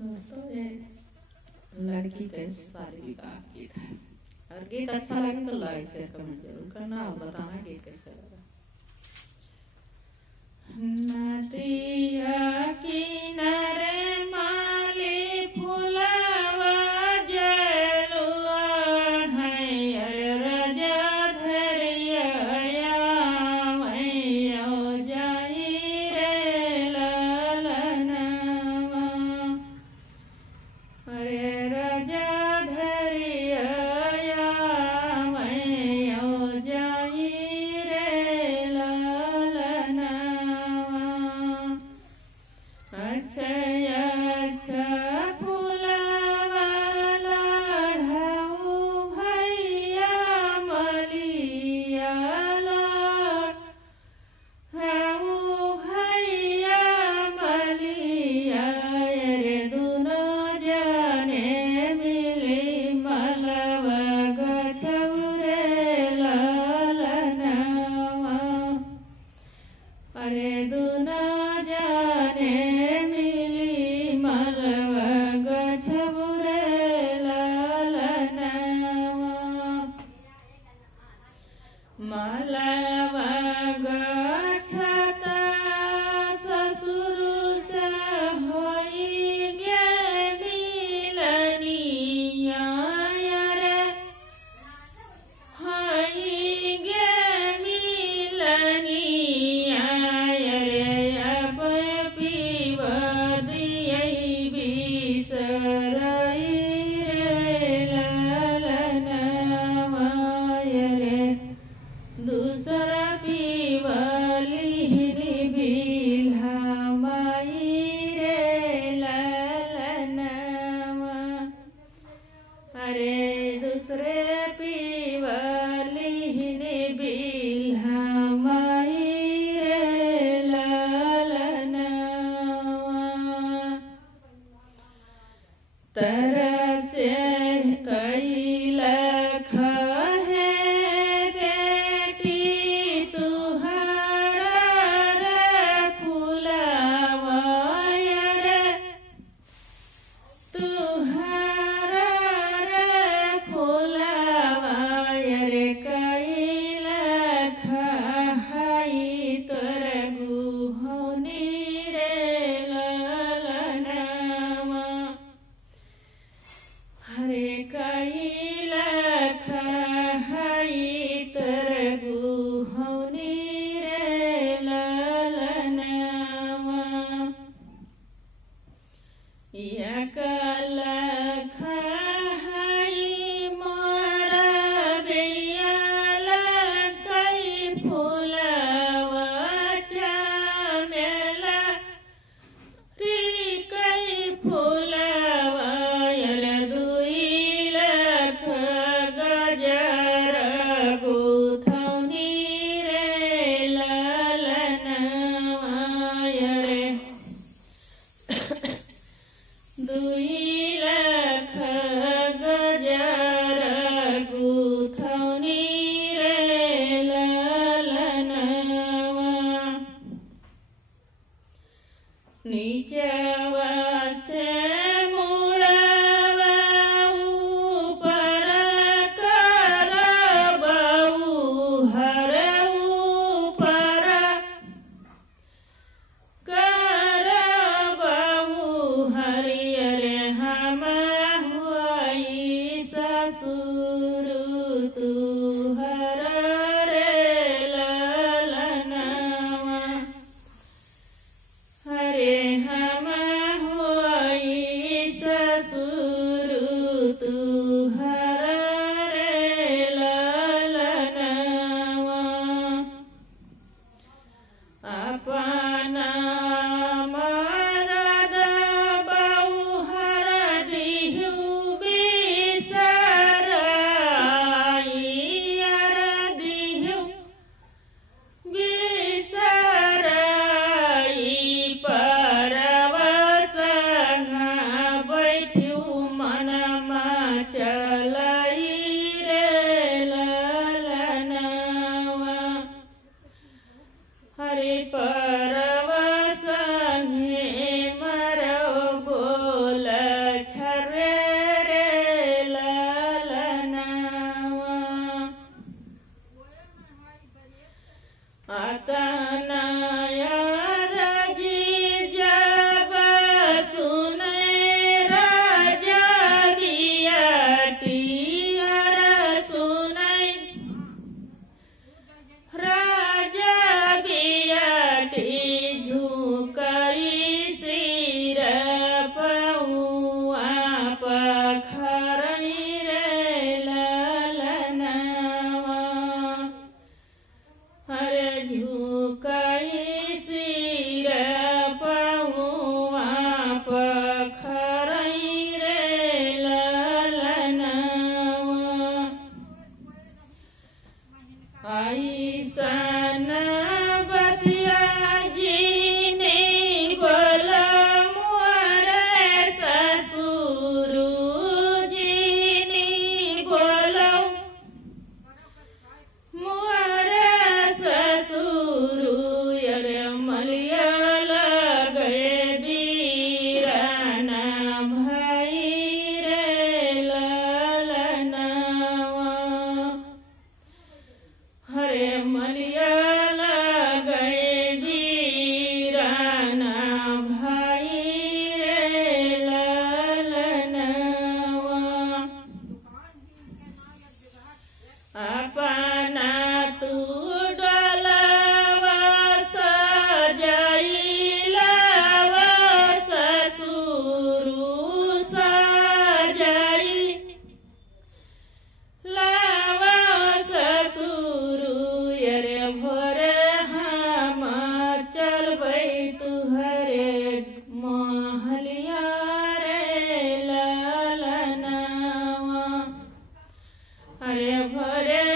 दोस्तों ये लड़की के शादी विवाह गीत है और गीत अच्छा लगे तो लाइक शेयर कमेंट जरूर करना और बताना गीत कैसे लगा। नदिया किनारे माली फुलवा जलुआ है राजा धरिया मैया जाई रे ललनवा अरे राजा धरिया मैया जाई रे ललनवा अच्छा अच्छा फुलवा लाढ़ऊ भैया मलिया लाढ़ऊ भैया मलिया रे दुनो जने मिली मलवा गछौरे ललनवा अरे दुनो जने मिली मलवा गछौरे ललनवा मलवा गछता ससुर से होई गे मिलनिया रे होई गे मिलनिया रे अब पीव दियै बिसरई रे ललनवा रे दूसरा पीवली बिल्हा माई रे ललनवा अरे दूसरे पीवली बिल्हा माई रे ललनवा तरसे कैलख है बेटी तुहरा रे फुलवा रे तुहरा रे फुलवा रे कैलख हई तोर गुहनी रे ललनवा हरे कैलख हई तोर गुहनी रे ललनवा एकलख हई मोर बियाल कई फुलवा चमेला री कई फुलवा दुई लख गजर गुथौनी रे ललनवा रे दुई लख गजर गुथौनी रे ललनवा नीचवा से मुड़वा ऊपर करबऊ हर ऊपर करबऊ हरियर हम हुआई ससुर तुहर रे ललनवा हरे हम हुआ हरे भरे